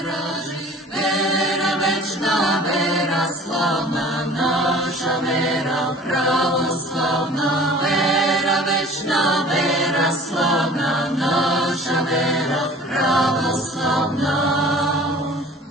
traži, vera večna, vera slavna, naša vera pravoslavna, vera večna, vera slavna, naša vera pravoslavna.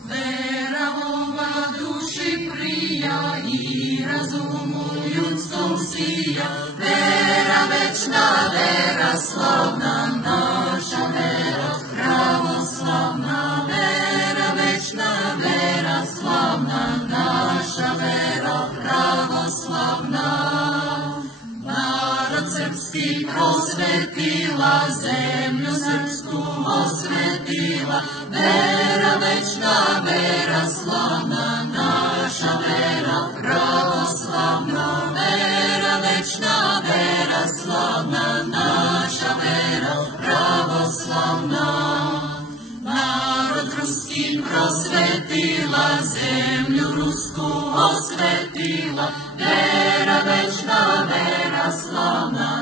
Vera ova duši prija i razumu ljudskom sija, vera večna, vera slavna, naša vera pravoslavna, vera večna, vera slavna, naša vera pravoslavna. Narod srpski prosvetila, zemlju srpsku osvetila, vera večna, vera slavna, naša vera pravoslavna, vera večna, vera slavna, naša vera pravoslavna. Narod ruski prosvetila, zemlju rusku osvetila, vera večna, vera slavna,